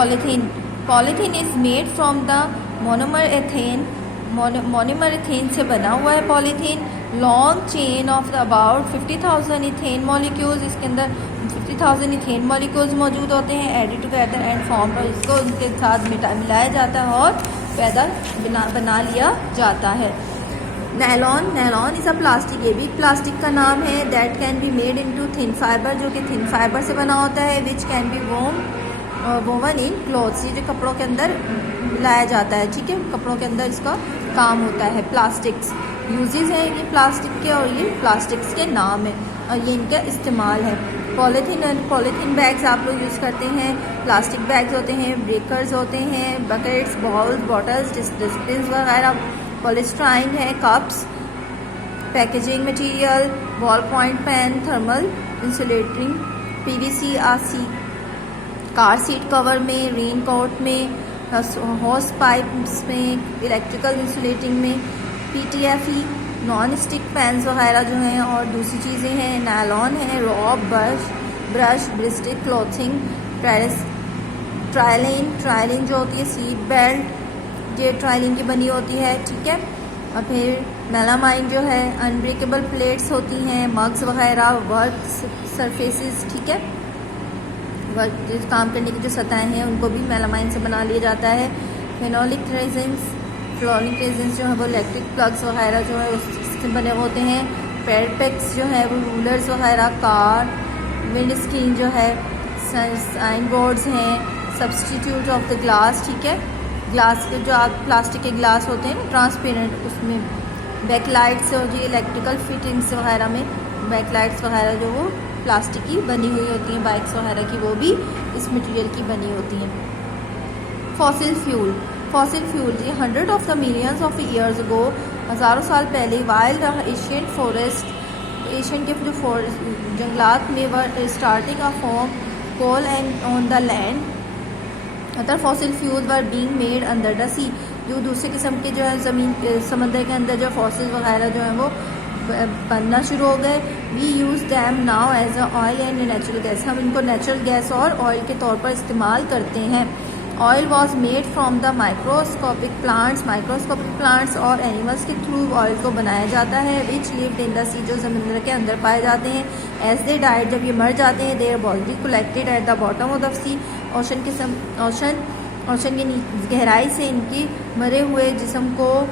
Polythene. Polythene is made from the monomer ethane. Monomer ethane से बना हुआ है polythene. Long chain of about 50,000 ethane molecules, इसके अंदर 50,000 इथेन मॉलिक्यूल्स मौजूद होते हैं। एडिड टुगेदर एंड फॉर्म, और इसको उनके साथ मिलाया जाता है और पैदा बना लिया जाता है। Nylon. Nylon is a plastic, ये भी प्लास्टिक का नाम है। That can be made into thin fibre, जो कि थिन फाइबर से बना होता है। Which can be woven in clothes, ये जो कपड़ों के अंदर लाया जाता है, ठीक है, कपड़ों के अंदर इसका काम होता है। प्लास्टिक्स यूजेस हैं ये प्लास्टिक के, और ये प्लास्टिक्स के नाम है और ये इनका इस्तेमाल है। पॉलीथीन बैग्स आप लोग यूज़ करते हैं। प्लास्टिक बैग्स होते हैं, ब्रेकर्स होते हैं, बकेट्स, बाउल्स, बॉटल्स, डस्टबिन वगैरह। पॉलीस्टाइन है, cups, packaging material, ball point pen, thermal insulating, PVC RC, car seat cover में, रेन कोट में, हॉस पाइप्स में, इलेक्ट्रिकल इंसुलेटिंग में, पीटीएफई, नॉन स्टिक पेन्स वगैरह जो हैं, और दूसरी चीज़ें हैं। नायलॉन है, rope, brush, bristle clothing, terylene जो होती है, सीट बेल्ट, ये ट्रायलिन की बनी होती है, ठीक है। और फिर मेलामाइन जो है, अनब्रेकेबल प्लेट्स होती हैं, मग्स वगैरह, वर्क सरफेसेस, ठीक है, वर्क काम करने की जो सतहें हैं उनको भी मेलामाइन से बना लिया जाता है। फेनोलिक रेजिन्स जो है वो इलेक्ट्रिक प्लग्स वगैरह जो है उससे बने होते हैं। पेरपेक्स जो है वो रूलर्स वगैरह, कार विंड स्क्रीन जो है, साइन बोर्ड्स हैं, सब्सटीट्यूट ऑफ द ग्लास, ठीक है, ग्लास के जो आप प्लास्टिक के ग्लास होते हैं ना ट्रांसपेरेंट, उसमें बैकलाइट्स और जी इलेक्ट्रिकल फिटिंग्स वगैरह में बैकलाइट्स वगैरह जो वो प्लास्टिक की बनी हुई होती हैं, बाइक्स वगैरह की, वो भी इस मटेरियल की बनी होती हैं। फॉसिल फ्यूल ये 100 of the millions of years ago, हज़ारों साल पहले, वाइल्ड एशियन फॉरेस्ट, एशियन के जो जंगलात में were starting a form coal and on the land, other fossil fuel were being made under the sea, जो दूसरे किस्म के जो है ज़मीन समंदर के अंदर जो फॉसिल वगैरह जो है वो बनना शुरू हो गए। We use them now as a oil and natural gas, हम इनको नेचुरल गैस और ऑयल के तौर पर इस्तेमाल करते हैं। Oil was made from the microscopic plants और एनिमल्स के थ्रू ऑयल को बनाया जाता है। विच लिव्ड इन द सी, जो समुद्र के अंदर पाए जाते हैं। एज दे डाइड, जब ये मर जाते हैं, their body collected at the bottom of the sea, ocean की गहराई से इनकी मरे हुए जिस्म को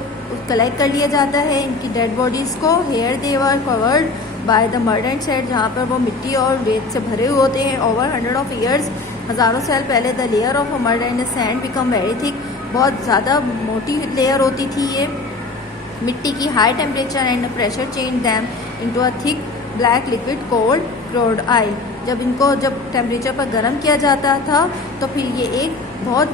कलेक्ट कर लिया जाता है, इनकी डेड बॉडीज़ को। Here they were covered by the mud and sand, जहाँ पर वो मिट्टी और रेत से भरे हुए होते हैं। ओवर 100 ऑफ ईयर्स, हज़ारों साल पहले, the layer of mud and sand become very thick, बहुत ज़्यादा मोटी लेयर होती थी ये मिट्टी की। High temperature and pressure change them into a thick black liquid cold crude oil, जब टेम्परेचर पर गर्म किया जाता था तो फिर ये एक बहुत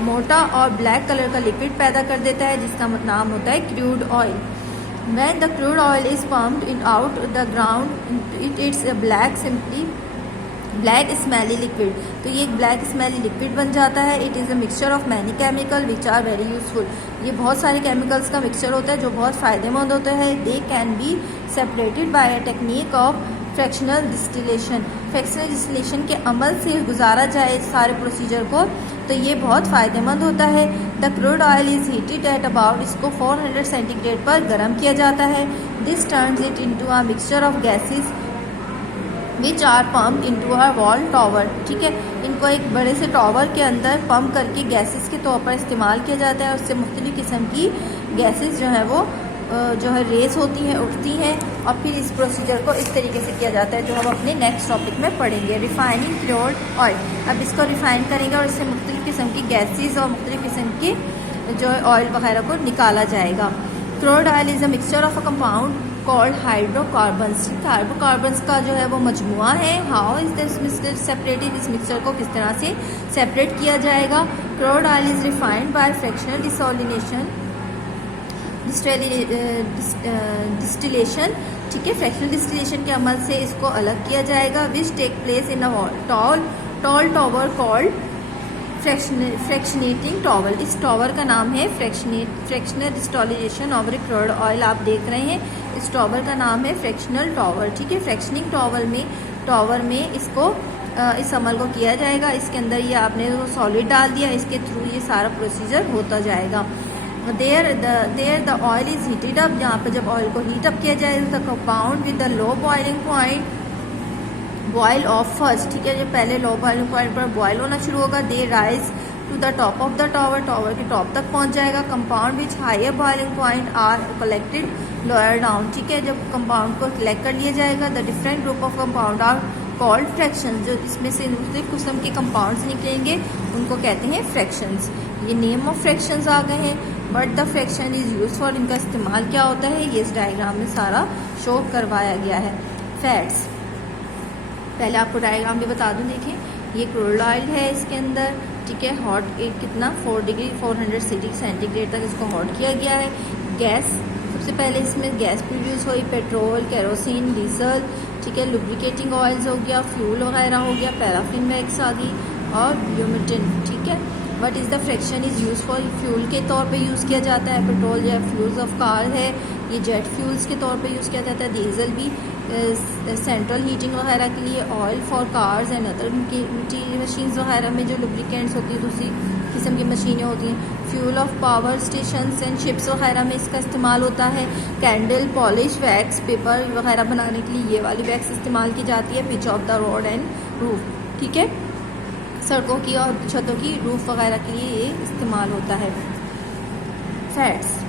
मोटा और ब्लैक कलर का लिक्विड पैदा कर देता है, जिसका नाम होता है crude oil. When the crude oil is pumped out the ground, it's a black smelly liquid, तो ये एक ब्लैक स्मेली लिक्विड बन जाता है। It is a mixture of many chemical which are very useful, ये बहुत सारे केमिकल्स का मिक्सचर होता है जो बहुत फ़ायदेमंद होता है। They can be separated by a technique of fractional distillation के अमल से गुजारा जाए इस सारे प्रोसीजर को, तो ये बहुत फ़ायदेमंद होता है। The crude oil is heated at about, इसको 400 सेंटीग्रेड पर गर्म किया जाता है। This turns it into a mixture of gases which are pump into a wall tower, ठीक है, इनको एक बड़े से टॉवर के अंदर पंप करके गैसेस के तौर पर इस्तेमाल किया जाता है। उससे मुख्तलिफ़ किस्म की गैसेस जो है वो जो है रेस होती हैं, उठती हैं, और फिर इस प्रोसीजर को इस तरीके से किया जाता है जो हम अपने नेक्स्ट टॉपिक में पढ़ेंगे। रिफाइनिंग क्रूड ऑयल, अब इसको रिफाइन करेंगे और इससे मुख्तलिफ़ किस्म की गैसेस और मुख्तलिफ़ किस्म की जो है ऑयल वगैरह को निकाला जाएगा। Crude oil is a mixture of a compound called hydrocarbons, hydrocarbons का जो है वो मजमुआ है। How is this mixture separated, इस मिक्सचर को किस तरह से सेपरेट किया जाएगा। Crude oil is refined by fractional distillation, ठीक है, फ्रैक्शनल डिस्टिलेशन के अमल से इसको अलग किया जाएगा। Which take place in a tall tower called fractionating tower, इस टॉवर का नाम है fractional distillation of crude oil. आप देख रहे हैं इस टॉवर का नाम है फ्रैक्शनल टॉवर, ठीक है। फ्रैक्शनिंग टॉवर में इसको इस अमल को किया जाएगा। इसके अंदर ये आपने सॉलिड डाल दिया, इसके थ्रू ये सारा प्रोसीजर होता जाएगा। There the oil is heated up, जहाँ पर जब ऑयल को हीट अप किया जाएगा the compound with the low boiling point boil off first, ठीक है, जब पहले लो बॉइलिंग पॉइंट पर बॉयल होना शुरू होगा, they rise to the top of the tower, tower के टॉप तक पहुंच जाएगा। Compound which higher boiling point are collected lower down, ठीक है, जब कंपाउंड को कलेक्ट कर लिया जाएगा the different group of compound are called fraction, जो इसमें से मुख्तलिफ किस्म के कंपाउंड्स निकलेंगे उनको कहते हैं फ्रैक्शंस। ये नेम ऑफ फ्रैक्शंस आ गए हैं, but the fraction is use for, इनका इस्तेमाल क्या होता है ये इस डायग्राम में सारा शो करवाया गया है। फैट्स, पहले आपको डायग्राम भी बता दूं, देखिए ये क्रूड ऑयल है, इसके अंदर, ठीक है, हॉट कितना 4 डिग्री 400 सेंटीग्रेड तक इसको हॉट किया गया है। गैस, सबसे पहले इसमें गैस प्रोड्यूस हुई, पेट्रोल, केरोसिन, डीजल, ठीक है, लुब्रिकेटिंग ऑयल्स हो गया, फ्यूल वगैरह हो गया, पैराफिन वैक्स आ गई और ल्यूमिनेंट, ठीक है। What is the fraction is use for, fuel के तौर पे यूज़ किया जाता है, पेट्रोल जो है फ्यूल्स ऑफ कार है, ये जेट फ्यूल्स के तौर पे यूज़ किया जाता है, डीजल भी सेंट्रल हीटिंग वगैरह के लिए, oil for cars and other machines वगैरह में जो लुब्रिकेंट्स होती है, दूसरी किस्म की मशीनें होती हैं, fuel of power stations and ships वगैरह में इसका इस्तेमाल होता है, कैंडल, पॉलिश, वैक्स, पेपर वगैरह बनाने के लिए ये वाली वैक्स इस्तेमाल की जाती है, pitch of the road and roof, ठीक है, सड़कों की और छतों की रूफ वगैरह के लिए ये इस्तेमाल होता है। फैट्स,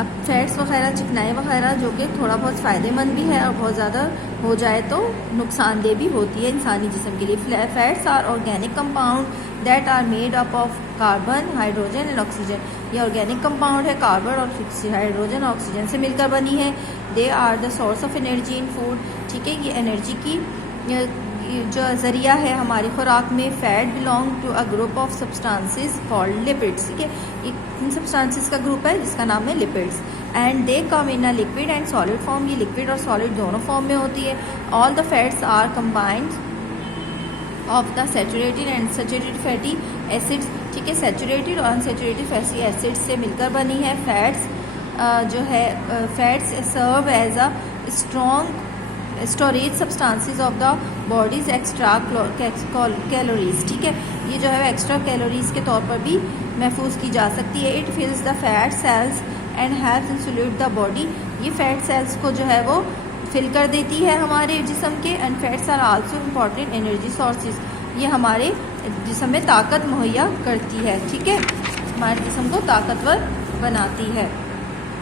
अब फैट्स वगैरह, चिकनाई वगैरह जो कि थोड़ा बहुत फ़ायदेमंद भी है और बहुत ज़्यादा हो जाए तो नुकसानदेह भी होती है इंसानी जिस्म के लिए। Fats are organic compound that are made up of carbon, hydrogen and oxygen, ये ऑर्गेनिक कंपाउंड है, कार्बन और हाइड्रोजन ऑक्सीजन से मिलकर बनी है। They are the source of energy in food, ठीक है, ये एनर्जी की जो ज़रिया है हमारी खुराक में। Fat belong to a group of substances called lipids, ठीक है, इन सब्सटेंसेस का ग्रुप है जिसका नाम है lipids, and they come in a liquid and solid form, ये लिक्विड और सॉलिड दोनों फॉर्म में होती है। All the fats are combined of the saturated and saturated fatty acids, ठीक है, सैचुरेटेड और अनसैचुरेटेड फैटी एसिड्स से मिलकर बनी है। फैट्स जो है fats serve as a strong storage substances of the bodies extra calories, ठीक है, ये जो है एक्स्ट्रा कैलोरीज के तौर पर भी महफूज की जा सकती है। It फिल्स the fat cells and helps insulate the body, ये फैट सेल्स को जो है वो फिल कर देती है हमारे जिस्म के। And fats are also important energy sources, ये हमारे जिस्म में ताकत मुहैया करती है, ठीक है, हमारे जिस्म को ताकतवर बनाती है।